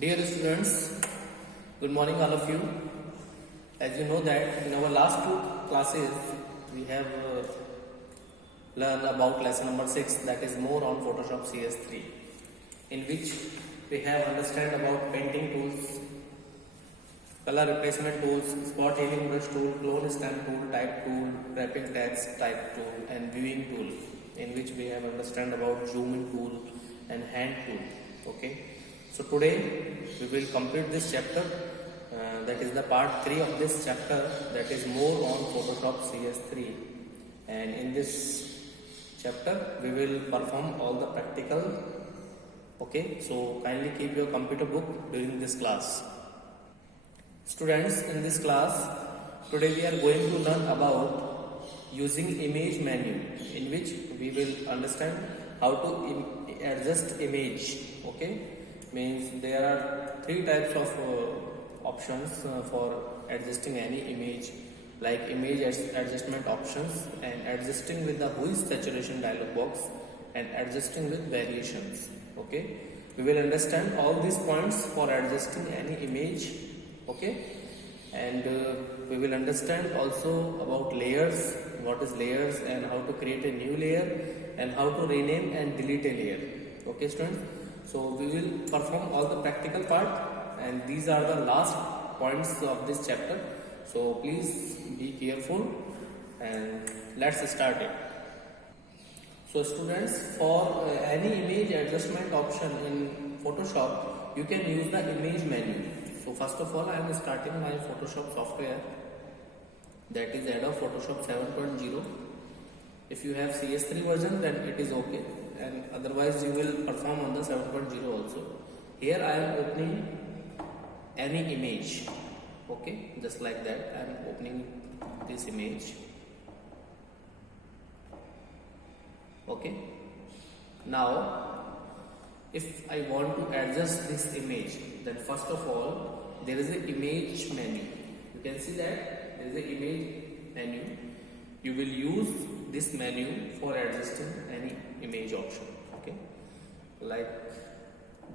Dear students, good morning all of you. As you know that in our last two classes we have learned about lesson number 6, that is more on Photoshop CS3, in which we have understand about painting tools, color replacement tools, spot healing brush tool, clone stamp tool, type tool, wrapping text type tool and viewing tool, in which we have understand about zoom in tool and hand tool. Okay. So today we will complete this chapter, that is the part 3 of this chapter, that is more on Photoshop CS3, and in this chapter we will perform all the practical. Okay, so kindly keep your computer book during this class. Students, in this class today we are going to learn about using image menu, in which we will understand how to adjust image. Okay, means there are three types of options for adjusting any image, like image adjustment options and adjusting with the hues saturation dialog box and adjusting with variations. Okay, we will understand all these points for adjusting any image. Okay, and we will understand also about layers, what is layers and how to create a new layer and how to rename and delete a layer. Okay students, so we will perform all the practical part, and these are the last points of this chapter. So please be careful and let's start it. So students, for any image adjustment option in Photoshop, you can use the image menu. So first of all, I am starting my Photoshop software, that is Adobe Photoshop 7.0. If you have CS3 version, then it is okay, and otherwise you will perform on the 7.0 also. Here I am opening any image. Okay, just like that I am opening this image. Okay, now if I want to adjust this image, then first of all there is an image menu. You can see that there is an image menu. You will use this menu for adjusting any image option. Okay, like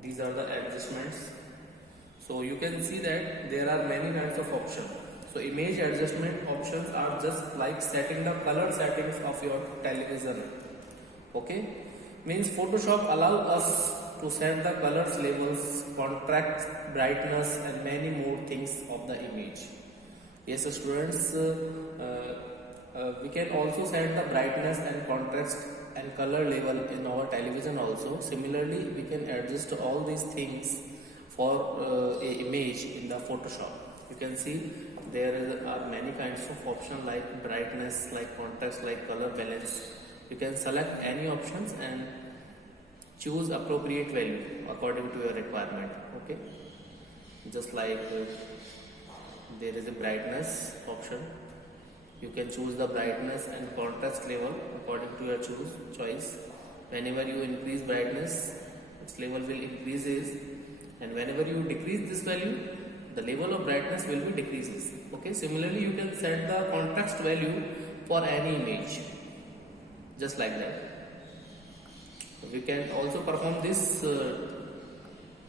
these are the adjustments. So you can see that there are many kinds of options. So image adjustment options are just like setting the color settings of your television. Okay, means Photoshop allows us to set the colors, levels, contrast, brightness and many more things of the image. Yes students, we can also set the brightness and contrast and color level in our television also. Similarly, we can adjust all these things for a image in the Photoshop. You can see there are many kinds of options like brightness, like contrast, like color balance. You can select any options and choose appropriate value according to your requirement. Okay, just like there is a brightness option. You can choose the brightness and contrast level according to your choice. Whenever you increase brightness, its level will increases, and whenever you decrease this value, the level of brightness will be decreases. Okay, similarly you can set the contrast value for any image, just like that. We can also perform this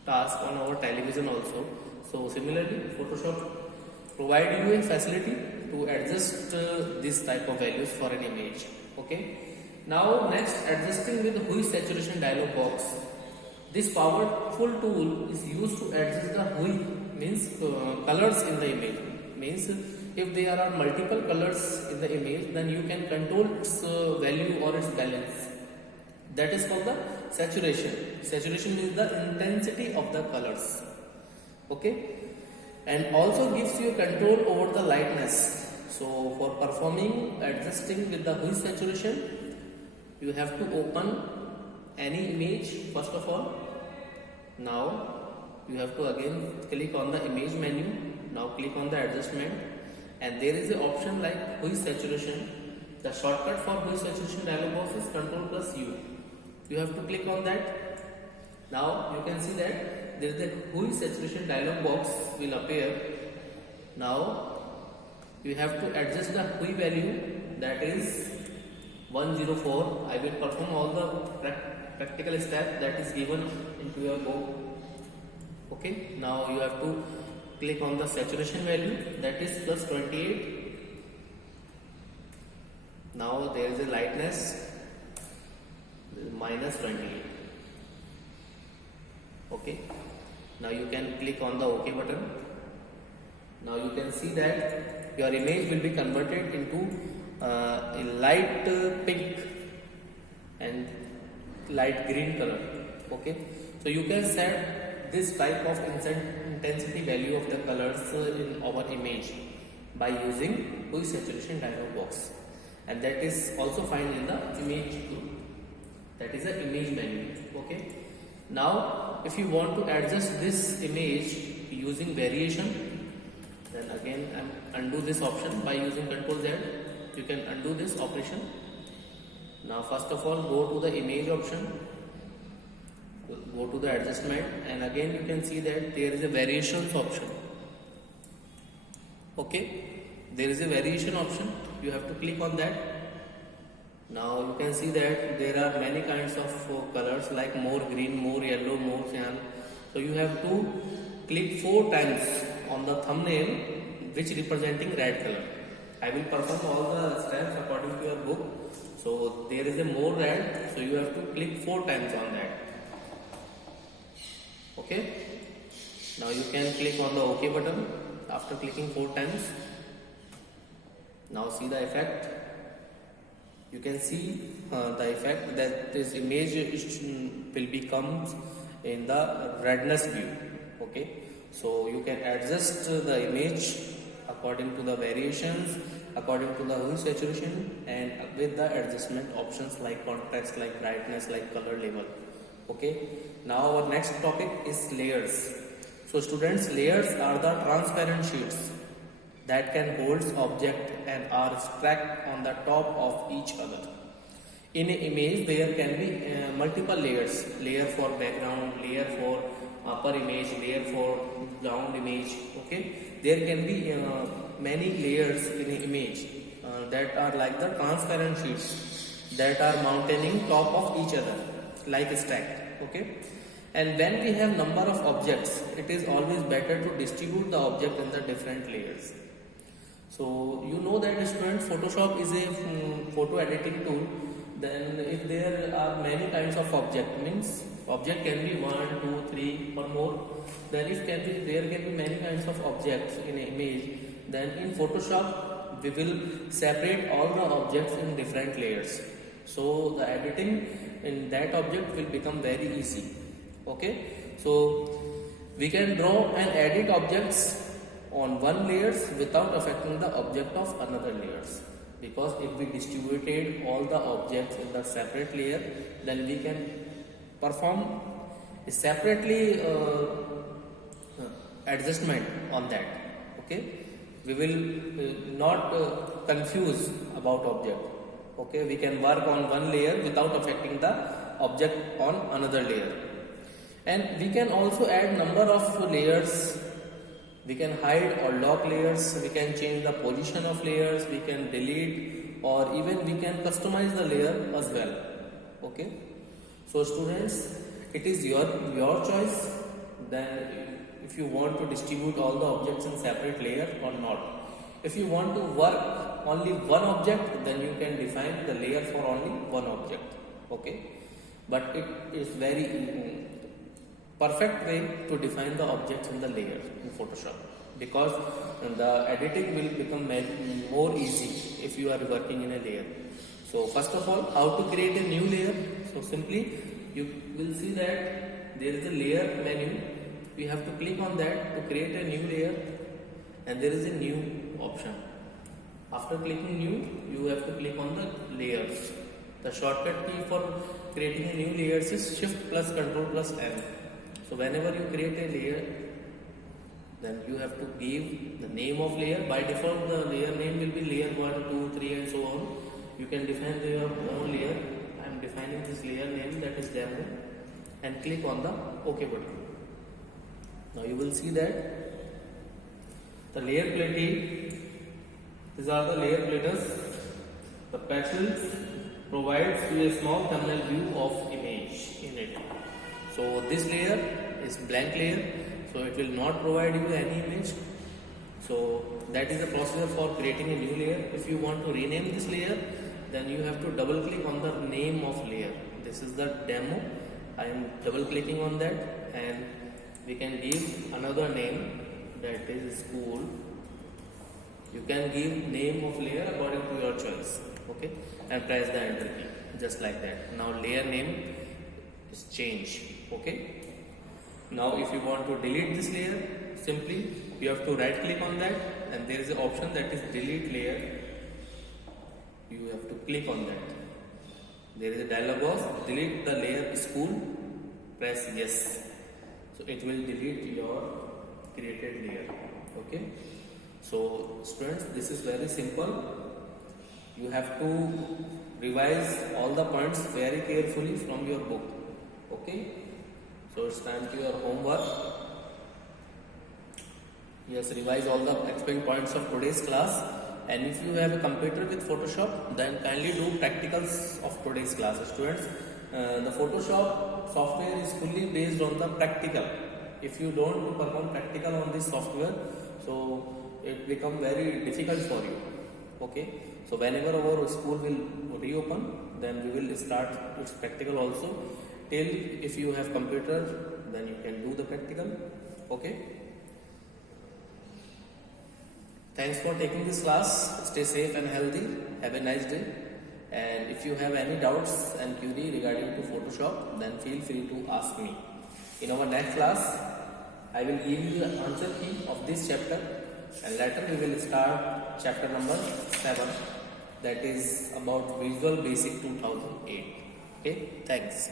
task on our television also. So similarly, Photoshop provide you a facility to adjust this type of values for an image. Okay, now next, adjusting with hue saturation dialog box. This powerful tool is used to adjust the hue, means colors in the image. Means if there are multiple colors in the image, then you can control its value or its balance. That is called the saturation. Saturation is the intensity of the colors. Okay, and also gives you control over the lightness. So for performing adjusting with the hue saturation, you have to open any image first of all. Now you have to again click on the image menu. Now click on the adjustment, and there is an option like hue saturation. The shortcut for hue saturation dialog box is Ctrl plus U. You have to click on that. Now you can see that there is a hue saturation dialog box will appear. Now you have to adjust the hue value, that is 104. I will perform all the practical steps that is given into your book. Okay, now you have to click on the saturation value, that is plus 28. Now there is a lightness, minus 28. Okay, now you can click on the OK button. Now you can see that your image will be converted into a light pink and light green color. Okay, so you can set this type of intensity value of the colors in our image by using Hui saturation dialog box, and that is also found in the image tool, that is the image menu. Okay, now if you want to adjust this image using variation, then again undo this option by using Ctrl Z. You can undo this operation. Now first of all go to the image option, go to the adjustment, and again you can see that there is a variations option. Okay, there is a variation option, you have to click on that. Now you can see that there are many kinds of colors like more green, more yellow, more cyan. So you have to click 4 times on the thumbnail which representing red color. I will perform all the steps according to your book. So there is a more red, so you have to click 4 times on that. Okay, now you can click on the OK button after clicking 4 times. Now see the effect. You can see the effect that this image will become in the redness view. Okay, so you can adjust the image according to the variations, according to the hue saturation, and with the adjustment options like contrast, like brightness, like color level. Okay, now our next topic is layers. So students, layers are the transparent sheets that can hold object and are stacked on the top of each other. In an image there can be multiple layers, layer for background, layer for upper image, layer for ground image. Okay, there can be many layers in an image that are like the transparent sheets that are mounting top of each other like a stack. Okay, and when we have number of objects, it is always better to distribute the object in the different layers. So you know that students, Photoshop is a photo editing tool. Then if there are many kinds of object, means object can be 1, 2, 3 or more. Then if there can be many kinds of objects in an image, then in Photoshop we will separate all the objects in different layers. So the editing in that object will become very easy. Okay, so we can draw and edit objects on one layers without affecting the object of another layers, because if we distributed all the objects in the separate layer, then we can perform a separately adjustment on that. Okay, we will not confuse about object. Okay, we can work on one layer without affecting the object on another layer, and we can also add number of layers. We can hide or lock layers, we can change the position of layers, we can delete, or even we can customize the layer as well. Okay, so students, it is your choice then if you want to distribute all the objects in separate layer or not. If you want to work only one object, then you can define the layer for only one object. Okay, but it is very perfect way to define the objects in the layer in Photoshop, because the editing will become more easy if you are working in a layer. So first of all, how to create a new layer? So simply you will see that there is a layer menu. We have to click on that to create a new layer, and there is a new option. After clicking new, you have to click on the layers. The shortcut key for creating a new layer is Shift plus Control plus N. So whenever you create a layer, then you have to give the name of layer. By default the layer name will be layer 1, 2, 3 and so on. You can define your own layer. I am defining this layer name, that is demo, and click on the OK button. Now you will see that the layer plating, these are the layer platers. The pixels provides you a small thumbnail view of image in it. So this layer is blank layer. so it will not provide you any image. So that is the procedure for creating a new layer. If you want to rename this layer, then you have to double click on the name of layer. This is the demo. I am double clicking on that, and we can give another name, that is school. You can give name of layer according to your choice, okay, and press the enter key, just like that. Now layer name is changed, okay. Now if you want to delete this layer, simply you have to right click on that, and there is an option that is delete layer. You have to click on that. There is a dialog box, delete the layer school, press yes. So it will delete your created layer, okay. So students, this is very simple. You have to revise all the points very carefully from your book, okay. So it's time to your homework. Yes, revise all the explained points of today's class, and if you have a computer with Photoshop, then kindly do practicals of today's class. Students, the Photoshop software is fully based on the practical. If you don't perform practical on this software, so it become very difficult for you, okay. So whenever our school will reopen, then we will start its practical also. Till if you have computer, then you can do the practical, okay. Thanks for taking this class. Stay safe and healthy. Have a nice day. And if you have any doubts and query regarding to Photoshop, then feel free to ask me. In our next class, I will give you the answer key of this chapter, and later we will start chapter number 7, that is about Visual Basic 2008. Okay, thanks.